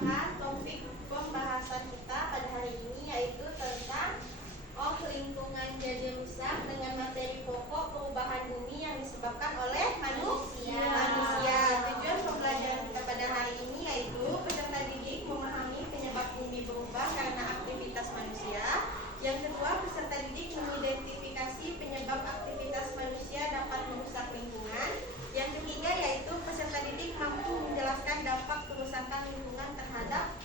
merupakan topik pembahasan kita pada hari ini, yaitu tentang lingkungan jadi rusak dengan materi pokok perubahan bumi yang disebabkan oleh manusia. Tujuan pembelajaran kita pada hari ini yaitu peserta didik memahami penyebab bumi berubah karena aktivitas manusia. Yang kedua, peserta didik mengidentifikasi penyebab aktivitas manusia dapat merusak lingkungan. Yang ketiga yaitu peserta didik mampu menjelaskan dampak kerusakan lingkungan terhadap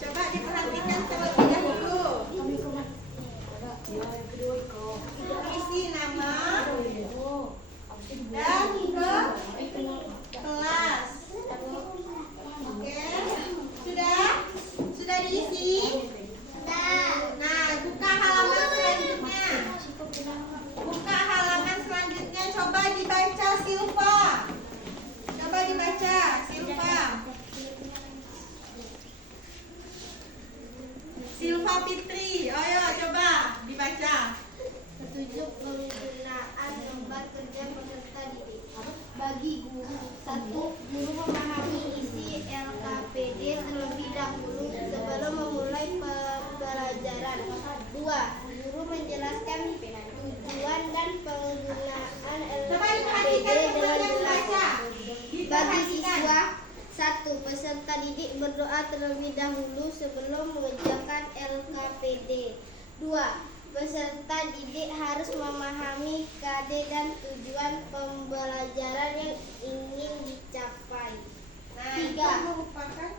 Coba diperhatikan terlebih dahulu. Isi nama dan ke kelas. Oke, sudah diisi? Nah, buka halaman selanjutnya. Buka halaman selanjutnya. Coba dibaca Silva. Coba dibaca Silva. Silva Fitri. Ayo coba dibaca. Petunjuk penggunaan lembar kerja peserta didik. Bagi guru, 1. Guru memahami isi LKPD terlebih dahulu sebelum memulai pembelajaran. 2. Guru menjelaskan tujuan dan penggunaan LKPD dengan jelas. Bagi siswa, 1. Peserta didik berdoa terlebih dahulu sebelum mengerjakan LKPD. 2. Peserta didik harus memahami KD dan tujuan pembelajaran yang ingin dicapai. 3.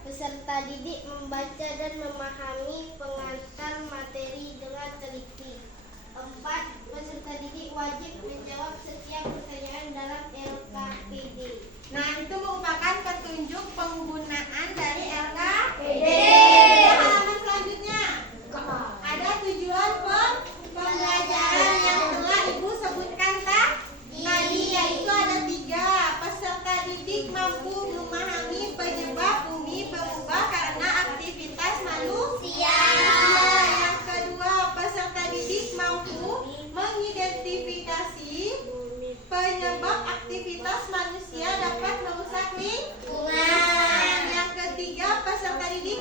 Peserta didik membaca dan memahami pengantar materi dengan teliti. 4. Peserta didik wajib menjawab setiap pertanyaan dalam LKPD. Nah, itu merupakan petunjuk penggunaan dari LKPD. Halaman selanjutnya. Ada tujuan pembelajaran yang telah Ibu sebutkan tadi, yaitu ada 3. Peserta didik mampu memahami penyebab bumi berubah karena aktivitas manusia. Yang kedua, peserta didik mampu mengidentifikasi penyebab aktivitas manusia dapat merusak lingkungan. Yang ketiga, peserta didik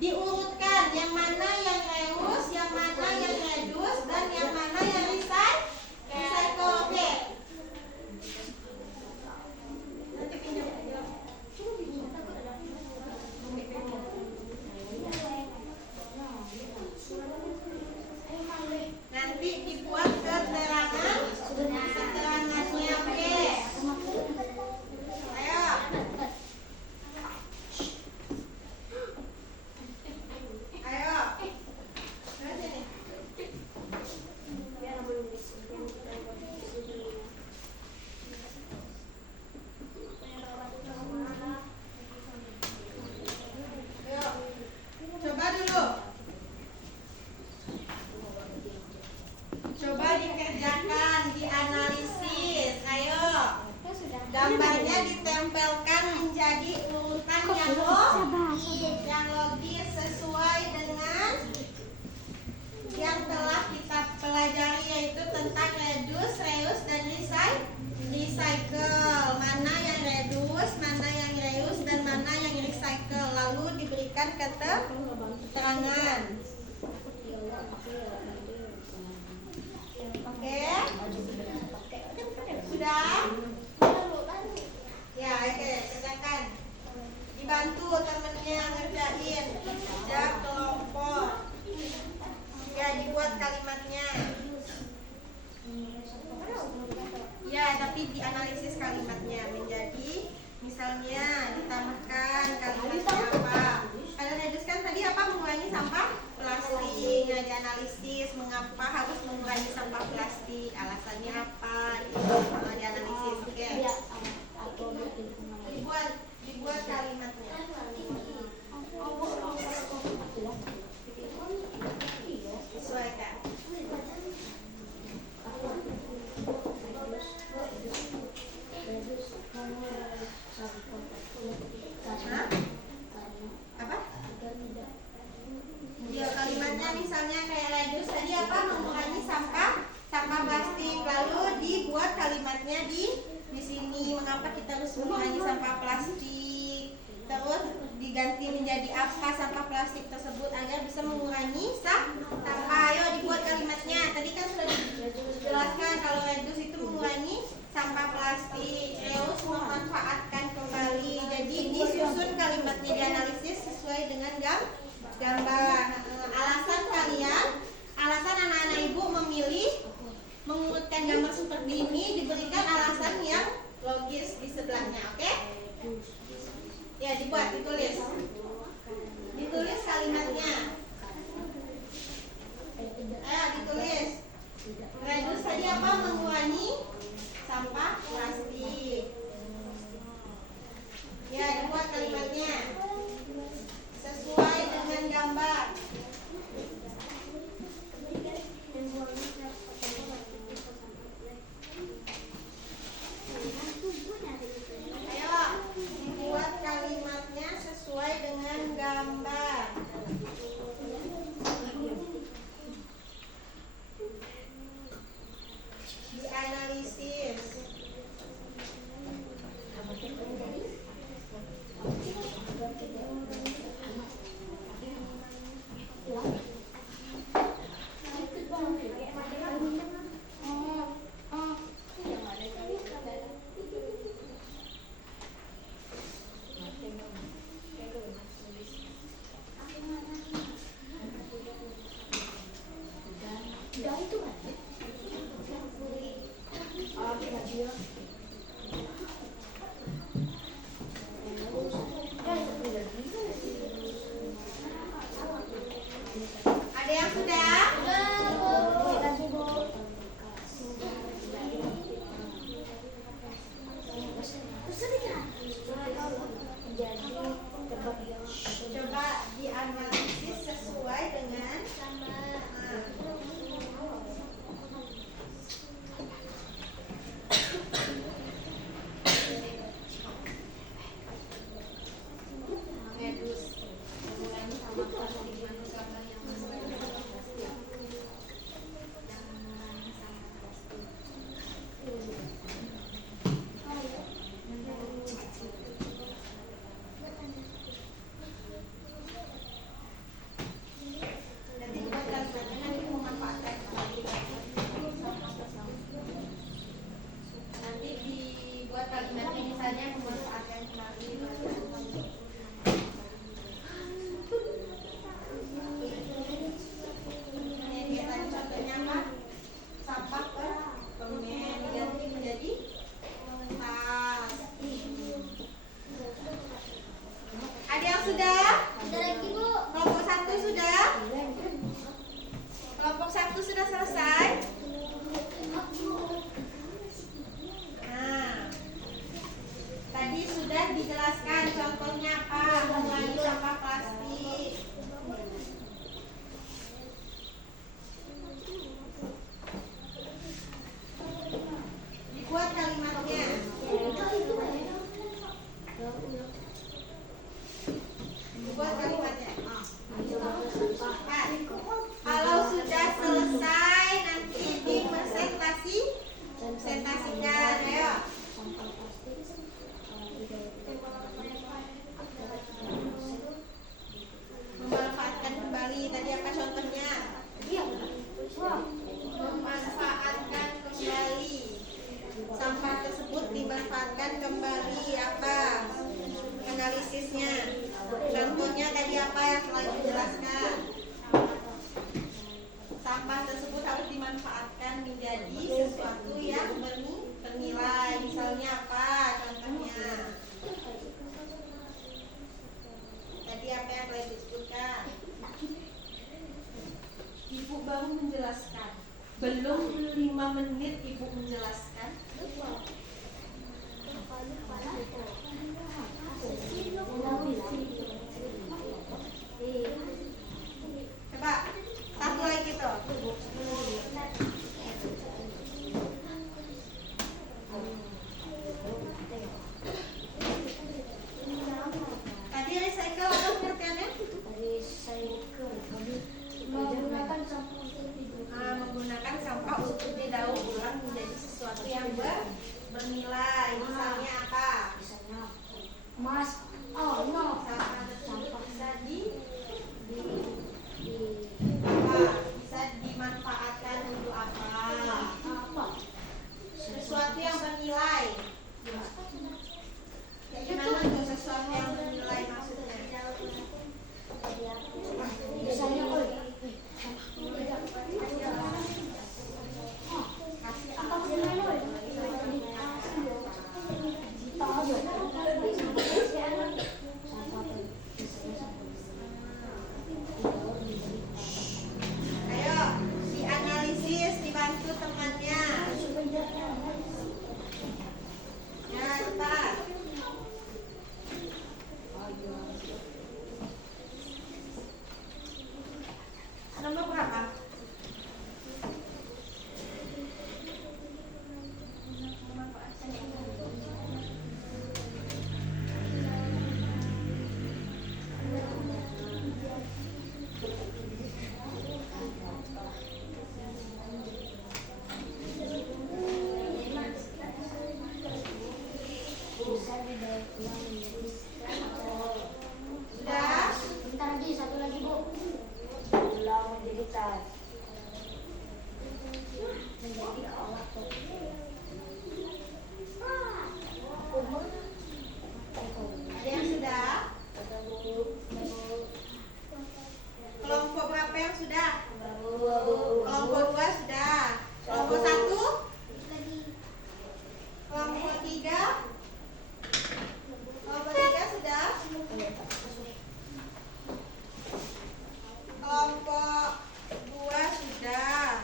Diurutkan yang mana yang reus, yang mana yang redus, dan yang mana yang recycle. Oke. Nanti pinjam. Nanti dibuat keterangannya. Oke. Ayo. Ayo. Coba dulu. Coba dikerjakan, dianalisis. Ayo. Gambarnya ditempelkan menjadi urutan yang logis sesuai dengan yang telah kita pelajari, yaitu tentang redus, reus, dan recycle. Mana yang redus, mana yang reus, dan mana yang recycle. Lalu diberikan keterangan. Oke? Sudah? Ya, oke, kerjakan. Dibantu temennya ngerjain. Kerja kelompok. Ya, dibuat kalimatnya. Ya, tapi dianalisis kalimatnya menjadi, misalnya ditambahkan kalimatnya apa. Ada redus kan tadi apa, mengurangi sampah plastik. Nah, dianalisis mengapa harus mengurangi sampah plastik, alasannya apa, dianalisis. Oke. Dibuat kalimatnya. Sesuaikan. Apa? Ya, kalimatnya misalnya kayak redus tadi apa, mengurangi sampah plastik. Lalu dibuat kalimatnya di sini, mengapa kita harus mengurangi sampah plastik. Terus diganti menjadi apa sampah plastik tersebut agar bisa mengurangi sampah. Ayo dibuat kalimatnya. Tadi kan sudah dijelaskan kalau redus itu mengurangi sampah plastik, reus memanfaatkan kembali. Jadi disusun kalimatnya, dianalisis sesuai dengan gambar. Alasan anak-anak ibu memilih mengurutkan gambar seperti ini, diberikan alasan yang logis di sebelahnya. Oke? Ya, dibuat, ditulis kalimatnya. Ayo ditulis. Redus tadi apa, mengurangi sampah plastik. Ya, dibuat kalimatnya sesuai dengan gambar. Ayo, dibuat kalimatnya sesuai dengan gambar. Dianalisis. Ada yang sudah? Coba dianalisis sesuai dengan kalimatnya misalnya memanfaatkan kembali. Ini dia tadi contohnya apa? Sampah permen diganti menjadi tas. Ada yang sudah? Ada lagi Bu. Kelompok 1 sudah? Kelompok 1 sudah selesai? Nah, tadi sudah dijelaskan contohnya apa? Mengurangi sampah plastik. Dibuat kalimatnya. Dibuat kalimatnya. Nah, kalau sudah selesai nanti presentasikan, ayo. Memanfaatkan kembali. Tadi apa contohnya? Memanfaatkan kembali. Sampah tersebut dimanfaatkan kembali. Apa analisisnya? Contohnya tadi apa yang telah dijelaskan? Sampah tersebut harus dimanfaatkan menjadi sesuatu yang bernilai. Misalnya apa contohnya? Tadi apa yang telah disebutkan? Ibu baru menjelaskan. Belum 5 menit ibu menjelaskan. Coba satu lagi tuh. Tadi recycle apa pengertiannya? Menggunakan sampah untuk didaur ulang menjadi sesuatu yang bernilai. Misalnya apa? Mas, oh no. Sampah tersebut bisa bisa dimanfaatkan untuk apa? Sesuatu yang bernilai. Kayak gimana tuh sesuatu yang bernilai maksudnya? Misalnya, Ayo, dianalisis, dibantu temannya. Ya, cepat. Nomor berapa? Sudah? bentar lagi, satu lagi Bu. Menjadi alat. Ada yang sudah? Kelompok berapa yang sudah? Kelompok 2 sudah. Kelompok 1? Kelompok 3? Kelompok 3 sudah? Kelompok 2 sudah.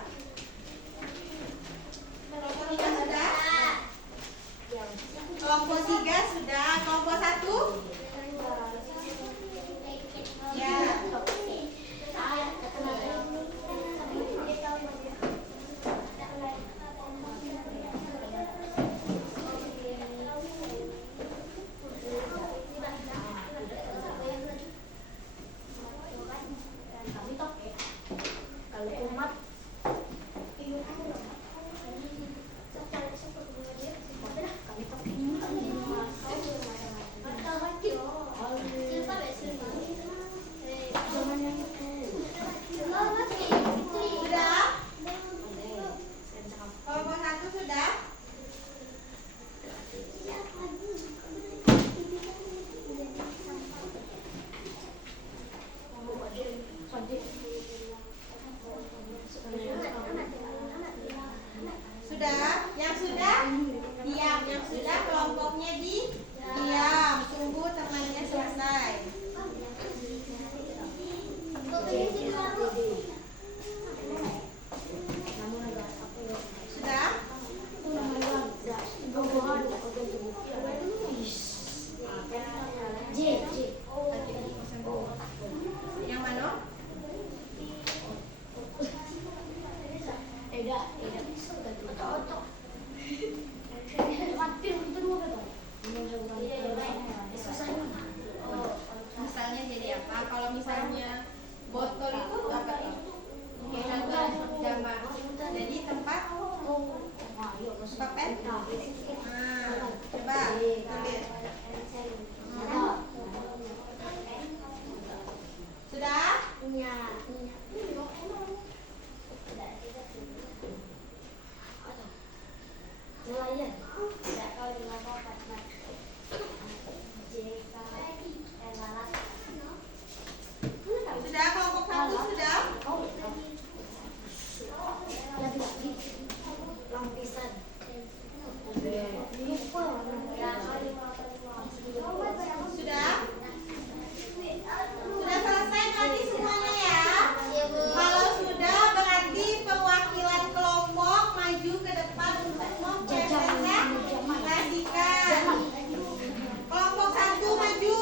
Kelompok 3 Ambil. Sudah? Sudah kelompok 1 sudah? Lampisan. Lupa. Sudah? Sudah selesai tadi semuanya ya? Kalau sudah berarti perwakilan kelompok maju ke depan untuk mempresentasikan. Kelompok 1 maju.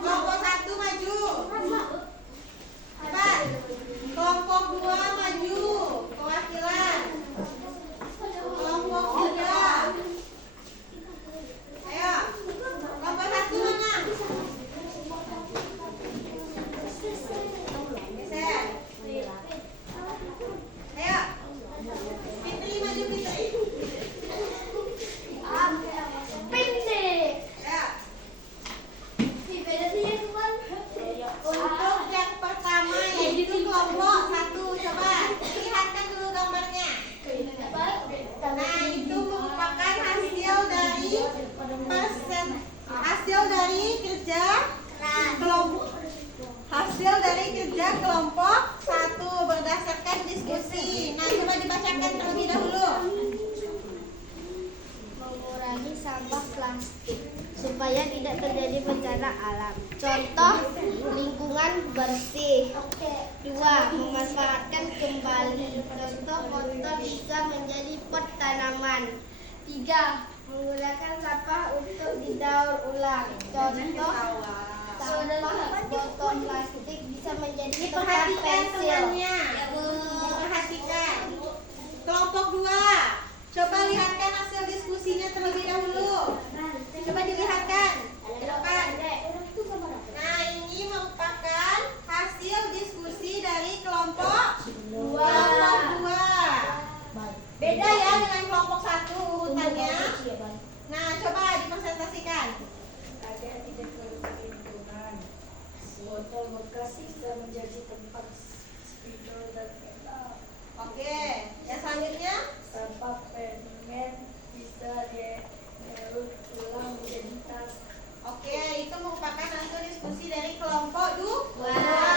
Kelompok 1 maju. Cepat. Kelompok 2 maju. Perwakilan. Kelompok 3. Ayo. Kelompok 1 mana? Geser. Ayo. Fitri maju Fitri. Ayo. Untuk yang pertama yaitu kelompok 1. Coba lihatkan dulu gambarnya. Nah, itu merupakan hasil dari kerja kelompok 1 berdasarkan diskusi. Nah, coba dibacakan terlebih dahulu. Mengurangi sampah plastik supaya tidak terjadi bencana alam. Contoh, lingkungan bersih. 2. Memanfaatkan kembali. Contoh, botol bisa menjadi pot tanaman. 3. Menggunakan sampah untuk didaur ulang. Contoh, sampah botol plastik bisa menjadi tempat Diperhatikan pensil. temannya. Diperhatikan. Kelompok 2. Coba lihatkan hasil diskusinya terlebih dahulu. Coba dilihatkan. Ke depan. Nah, ini merupakan hasil diskusi dari kelompok 2. Beda ya dengan kelompok 1 urutannya. Nah, coba dipresentasikan. Agar tidak merusak lingkungan, botol bekas bisa menjadi tempat spidol dan enak. Oke, yang selanjutnya. Sampah permen bisa didaur ulang menjadi tas. Oke, itu merupakan hasil diskusi dari kelompok 2. Wow.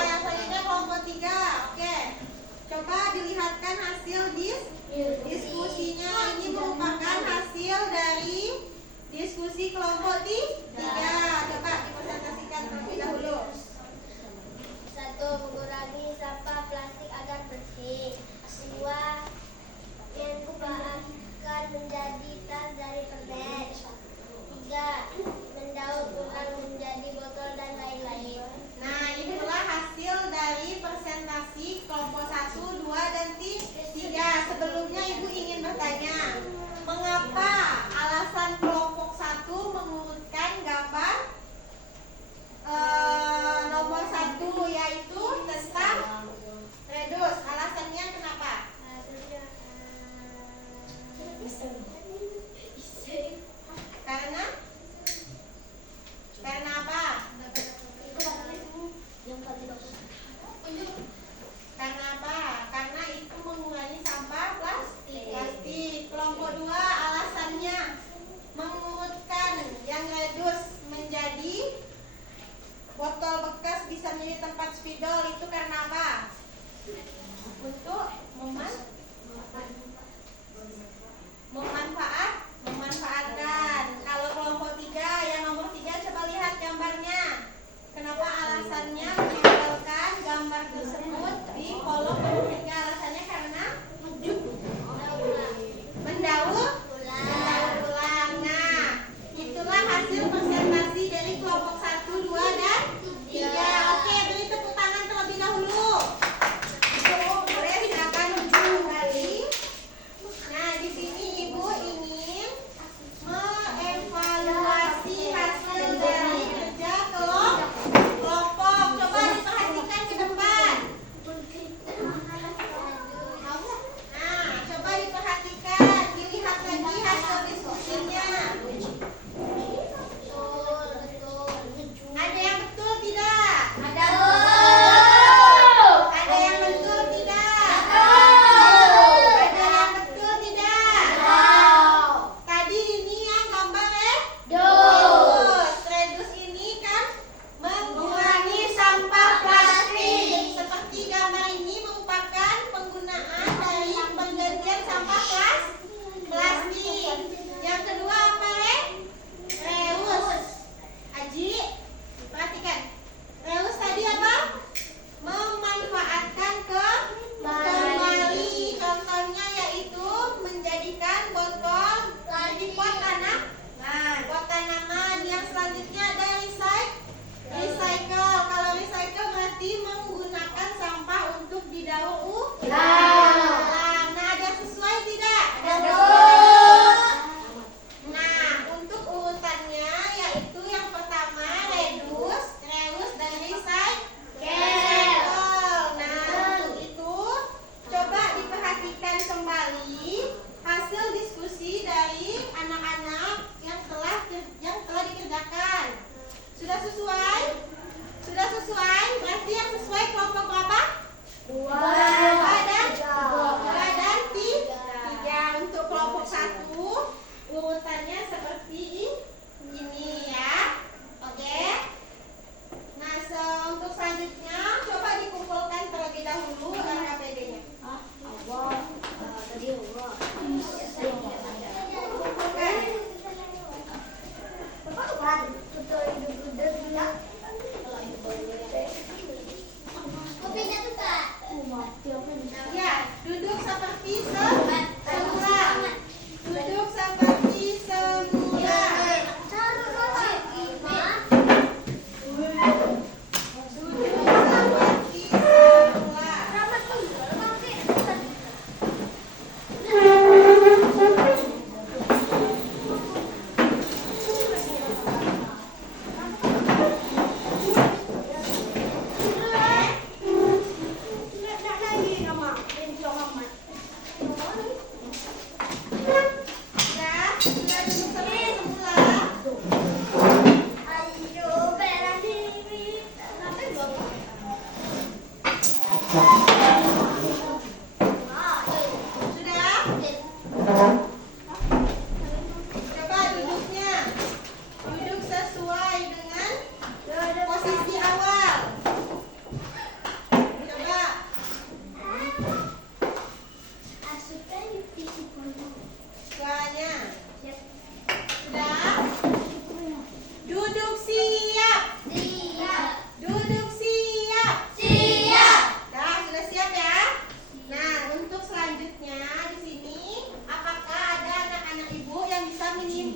Yang selanjutnya kelompok 3. Oke. Coba dilihatkan hasil diskusinya. Ini merupakan hasil dari diskusi kelompok 3. Coba dipresentasikan terlebih dahulu. 1. Mengurangi sampah plastik agar bersih. 2. Manfaatkan menjadi tas dari permen. 3. Mendaur ulang menjadi botol dan lain-lain. Nah, itulah hasil dari presentasi kelompok 1, 2, dan 3. Sebelumnya Ibu ingin bertanya, mengapa alasan kelompok 1 mengurus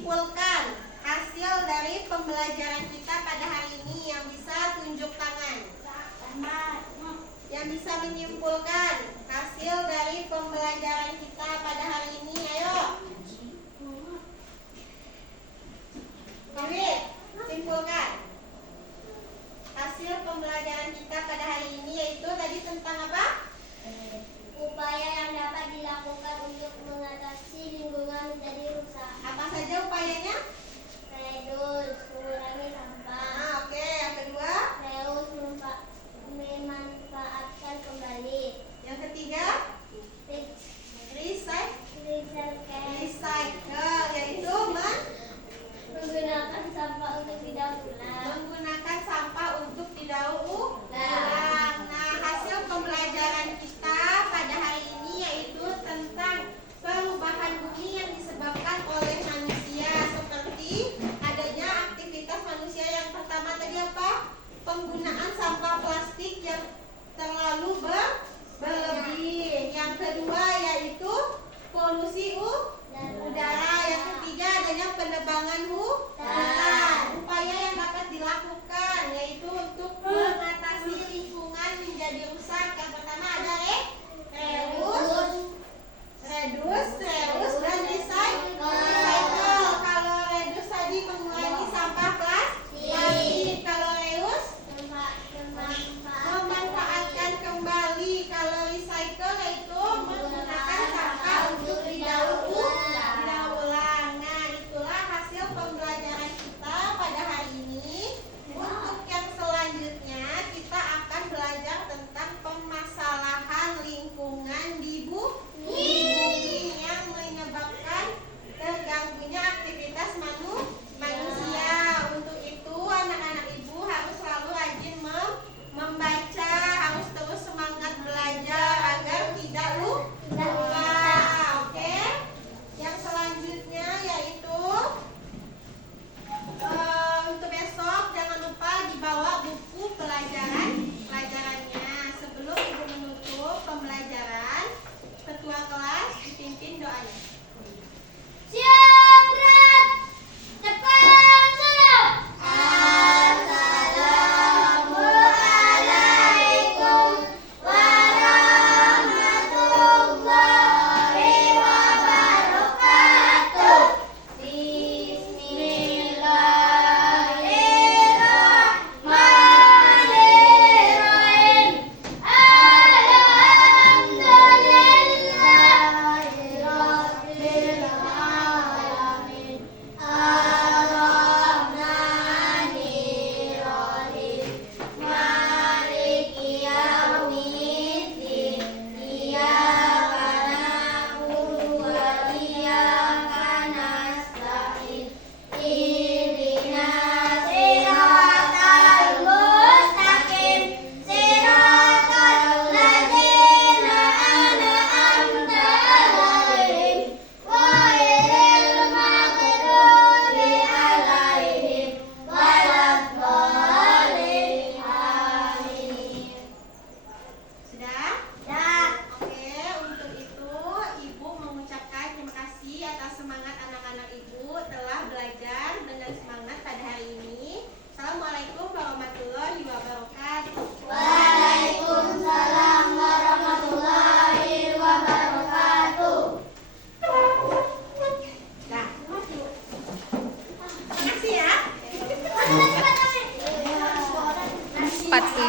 menyimpulkan hasil dari pembelajaran kita pada hari ini yang bisa tunjuk tangan. Yang bisa menyimpulkan hasil dari pembelajaran kita pada hari ini, ayo. Dewi, simpulkan. Hasil pembelajaran kita pada hari ini yaitu tadi tentang apa? Upaya yang dapat dilakukan untuk mengatasi lingkungan menjadi rusak. Apa saja upayanya? Reduce, mengurangi sampah. Nah, oke. Yang kedua, Reuse, memanfaatkan kembali. yang ketiga, Recycle, recycle, yaitu menggunakan sampah untuk didaur ulang. menggunakan sampah untuk didaur ulang. Nah, hasil pembelajaran kita pada hari ini yaitu tentang perubahan bumi yang disebabkan oleh manusia, seperti adanya aktivitas manusia. Yang pertama tadi apa? Penggunaan sampah plastik yang terlalu berlebih. Yang kedua yaitu polusi udara. Yang ketiga adanya penebangan